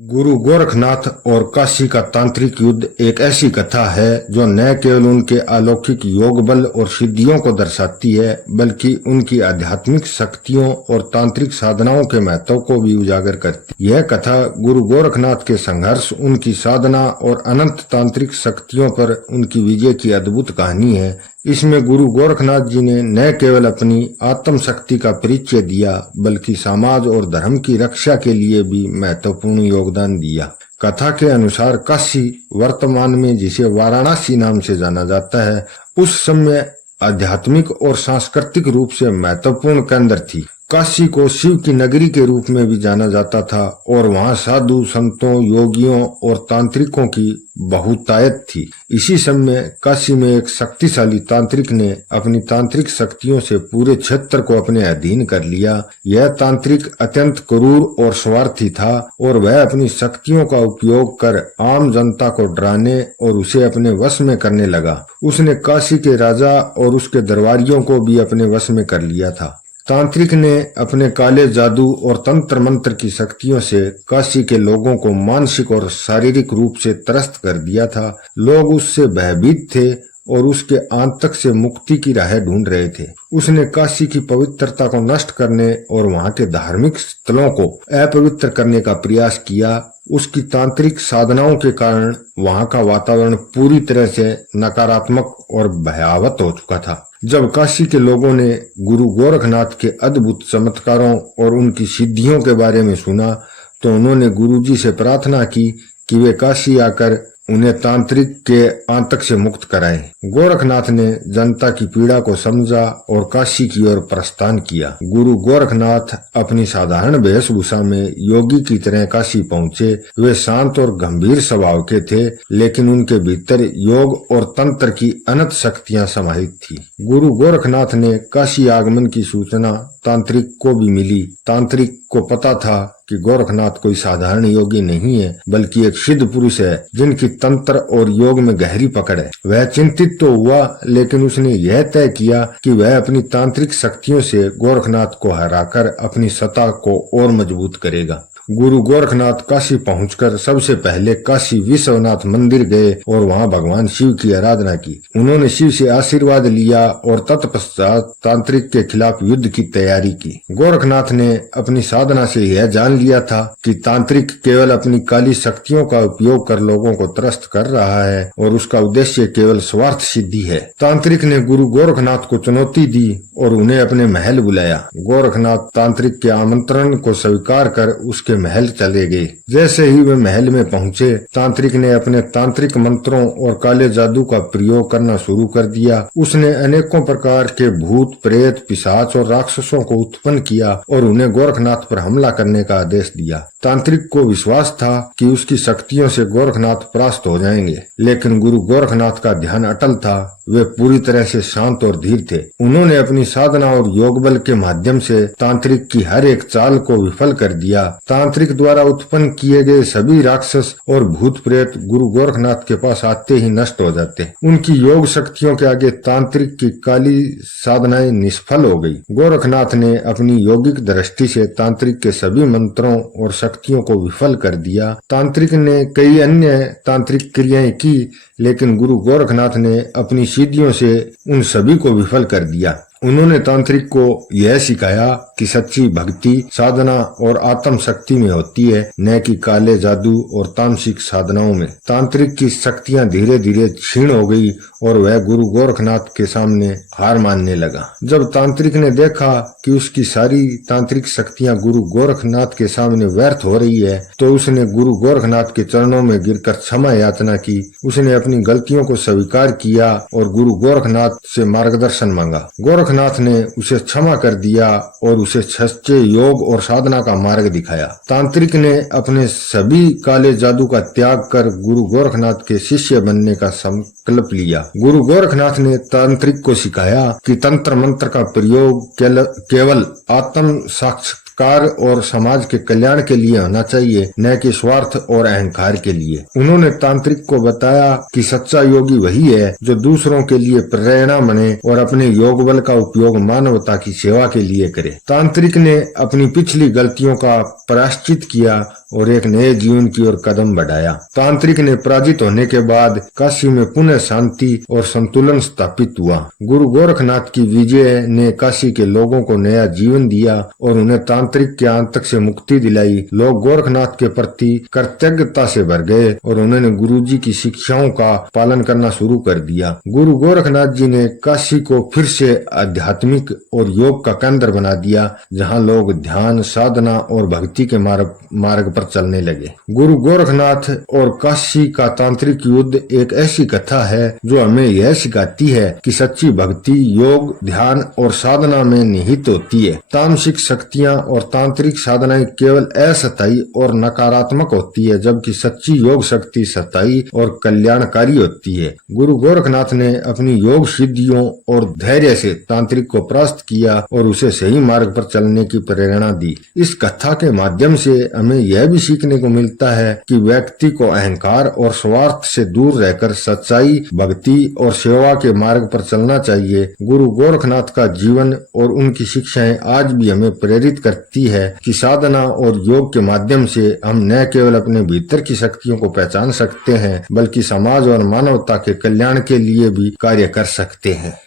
गुरु गोरखनाथ और काशी का तांत्रिक युद्ध एक ऐसी कथा है जो न केवल उनके अलौकिक योग बल और सिद्धियों को दर्शाती है, बल्कि उनकी आध्यात्मिक शक्तियों और तांत्रिक साधनाओं के महत्व को भी उजागर करती है। यह कथा गुरु गोरखनाथ के संघर्ष, उनकी साधना और अनंत तांत्रिक शक्तियों पर उनकी विजय की अद्भुत कहानी है। इसमें गुरु गोरखनाथ जी ने न केवल अपनी आत्म शक्ति का परिचय दिया, बल्कि समाज और धर्म की रक्षा के लिए भी महत्वपूर्ण योगदान दिया। कथा के अनुसार काशी, वर्तमान में जिसे वाराणसी नाम से जाना जाता है, उस समय आध्यात्मिक और सांस्कृतिक रूप से महत्वपूर्ण केंद्र थी। काशी को शिव की नगरी के रूप में भी जाना जाता था और वहां साधु संतों, योगियों और तांत्रिकों की बहुतायत थी। इसी समय काशी में एक शक्तिशाली तांत्रिक ने अपनी तांत्रिक शक्तियों से पूरे क्षेत्र को अपने अधीन कर लिया। यह तांत्रिक अत्यंत क्रूर और स्वार्थी था और वह अपनी शक्तियों का उपयोग कर आम जनता को डराने और उसे अपने वश में करने लगा। उसने काशी के राजा और उसके दरबारियों को भी अपने वश में कर लिया था। तांत्रिक ने अपने काले जादू और तंत्र मंत्र की शक्तियों से काशी के लोगों को मानसिक और शारीरिक रूप से त्रस्त कर दिया था। लोग उससे भयभीत थे और उसके आतंक से मुक्ति की राह ढूंढ रहे थे। उसने काशी की पवित्रता को नष्ट करने और वहां के धार्मिक स्थलों को अपवित्र करने का प्रयास किया। उसकी तांत्रिक साधनाओं के कारण वहां का वातावरण पूरी तरह से नकारात्मक और भयावह हो चुका था। जब काशी के लोगों ने गुरु गोरखनाथ के अद्भुत चमत्कारों और उनकी सिद्धियों के बारे में सुना, तो उन्होंने गुरुजी से प्रार्थना की कि वे काशी आकर उन्हें तांत्रिक के आतंक से मुक्त कराएं। गोरखनाथ ने जनता की पीड़ा को समझा और काशी की ओर प्रस्थान किया। गुरु गोरखनाथ अपनी साधारण वेशभूषा में योगी की तरह काशी पहुंचे। वे शांत और गंभीर स्वभाव के थे, लेकिन उनके भीतर योग और तंत्र की अनंत शक्तियां समाहित थी। गुरु गोरखनाथ ने काशी आगमन की सूचना तांत्रिक को भी मिली। तांत्रिक को पता था कि गोरखनाथ कोई साधारण योगी नहीं है, बल्कि एक सिद्ध पुरुष है जिनकी तंत्र और योग में गहरी पकड़ है। वह चिंतित तो हुआ, लेकिन उसने यह तय किया कि वह अपनी तांत्रिक शक्तियों से गोरखनाथ को हराकर अपनी सत्ता को और मजबूत करेगा। गुरु गोरखनाथ काशी पहुंचकर सबसे पहले काशी विश्वनाथ मंदिर गए और वहां भगवान शिव की आराधना की। उन्होंने शिव से आशीर्वाद लिया और तत्पश्चात तांत्रिक के खिलाफ युद्ध की तैयारी की। गोरखनाथ ने अपनी साधना से यह जान लिया था कि तांत्रिक केवल अपनी काली शक्तियों का उपयोग कर लोगों को त्रस्त कर रहा है और उसका उद्देश्य केवल स्वार्थ सिद्धि है। तांत्रिक ने गुरु गोरखनाथ को चुनौती दी और उन्हें अपने महल बुलाया। गोरखनाथ तांत्रिक के आमंत्रण को स्वीकार कर उसके महल चले गए। जैसे ही वे महल में पहुंचे, तांत्रिक ने अपने तांत्रिक मंत्रों और काले जादू का प्रयोग करना शुरू कर दिया। उसने अनेकों प्रकार के भूत, प्रेत, पिशाच और राक्षसों को उत्पन्न किया और उन्हें गोरखनाथ पर हमला करने का आदेश दिया। तांत्रिक को विश्वास था कि उसकी शक्तियों से गोरखनाथ परास्त हो जाएंगे, लेकिन गुरु गोरखनाथ का ध्यान अटल था। वे पूरी तरह से शांत और धीर थे। उन्होंने अपनी साधना और योग बल के माध्यम से तांत्रिक की हर एक चाल को विफल कर दिया। तांत्रिक द्वारा उत्पन्न किए गए सभी राक्षस और भूत प्रेत गुरु गोरखनाथ के पास आते ही नष्ट हो जाते। उनकी योग शक्तियों के आगे तांत्रिक की काली साधनाएं निष्फल हो गई। गोरखनाथ ने अपनी यौगिक दृष्टि से तांत्रिक के सभी मंत्रों और शक्तियों को विफल कर दिया। तांत्रिक ने कई अन्य तांत्रिक क्रियाएं की, लेकिन गुरु गोरखनाथ ने अपनी सिद्धियों से उन सभी को विफल कर दिया। उन्होंने तांत्रिक को यह सिखाया कि सच्ची भक्ति, साधना और आत्म शक्ति में होती है, न कि काले जादू और तामसिक साधनाओं में। तांत्रिक की शक्तियां धीरे धीरे क्षीण हो गई और वह गुरु गोरखनाथ के सामने हार मानने लगा। जब तांत्रिक ने देखा कि उसकी सारी तांत्रिक शक्तियां गुरु गोरखनाथ के सामने व्यर्थ हो रही है, तो उसने गुरु गोरखनाथ के चरणों में गिरकर क्षमा याचना की। उसने अपनी गलतियों को स्वीकार किया और गुरु गोरखनाथ से मार्गदर्शन मांगा। गोरखनाथ ने उसे क्षमा कर दिया और उसे सच्चे योग और साधना का मार्ग दिखाया। तांत्रिक ने अपने सभी काले जादू का त्याग कर गुरु गोरखनाथ के शिष्य बनने का संकल्प लिया। गुरु गोरखनाथ ने तांत्रिक को सिखाया कि तंत्र मंत्र का प्रयोग केवल आत्म साक्षात्कार और समाज के कल्याण के लिए होना चाहिए, न कि स्वार्थ और अहंकार के लिए। उन्होंने तांत्रिक को बताया कि सच्चा योगी वही है जो दूसरों के लिए प्रेरणा बने और अपने योग बल का उपयोग मानवता की सेवा के लिए करे। तांत्रिक ने अपनी पिछली गलतियों का प्रायश्चित किया और एक नए जीवन की ओर कदम बढ़ाया। तांत्रिक ने पराजित होने के बाद काशी में पुनः शांति और संतुलन स्थापित हुआ। गुरु गोरखनाथ की विजय ने काशी के लोगों को नया जीवन दिया और उन्हें तांत्रिक के आतंक से मुक्ति दिलाई। लोग गोरखनाथ के प्रति कृतज्ञता से भर गए और उन्होंने गुरुजी की शिक्षाओं का पालन करना शुरू कर दिया। गुरु गोरखनाथ जी ने काशी को फिर से आध्यात्मिक और योग का केंद्र बना दिया, जहां लोग ध्यान, साधना और भक्ति के मार्ग पर चलने लगे। गुरु गोरखनाथ और काशी का तांत्रिक युद्ध एक ऐसी कथा है जो हमें यह सिखाती है कि सच्ची भक्ति योग, ध्यान और साधना में निहित होती है। तामसिक शक्तियां और तांत्रिक साधनाएं केवल अस्थायी और नकारात्मक होती है, जबकि सच्ची योग शक्ति स्थायी और कल्याणकारी होती है। गुरु गोरखनाथ ने अपनी योग सिद्धियों और धैर्य से तांत्रिक को परास्त किया और उसे सही मार्ग पर चलने की प्रेरणा दी। इस कथा के माध्यम से हमें यह भी सीखने को मिलता है कि व्यक्ति को अहंकार और स्वार्थ से दूर रहकर सच्चाई, भक्ति और सेवा के मार्ग पर चलना चाहिए। गुरु गोरखनाथ का जीवन और उनकी शिक्षाएं आज भी हमें प्रेरित करती है कि साधना और योग के माध्यम से हम न केवल अपने भीतर की शक्तियों को पहचान सकते हैं, बल्कि समाज और मानवता के कल्याण के लिए भी कार्य कर सकते हैं।